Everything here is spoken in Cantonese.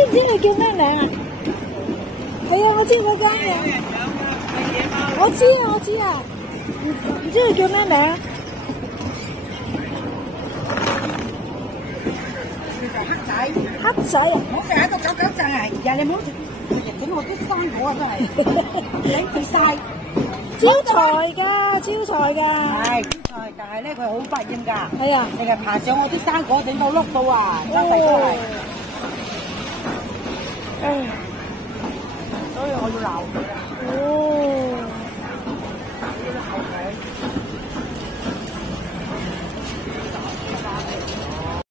知唔知你叫咩名啊？係啊，我知嗰間嘅。我知啊，我知啊。唔知你叫咩名啊？叫做黑仔。黑仔啊！我成日喺度搞搞震啊！人哋唔好整我啲生果啊，真係整跌晒。招財㗎，招財㗎。係招財，但係咧佢好百厭㗎。係啊，成日爬上我啲生果，整到碌到啊，真係都係。所以我要鬧佢啊。哦。要鬧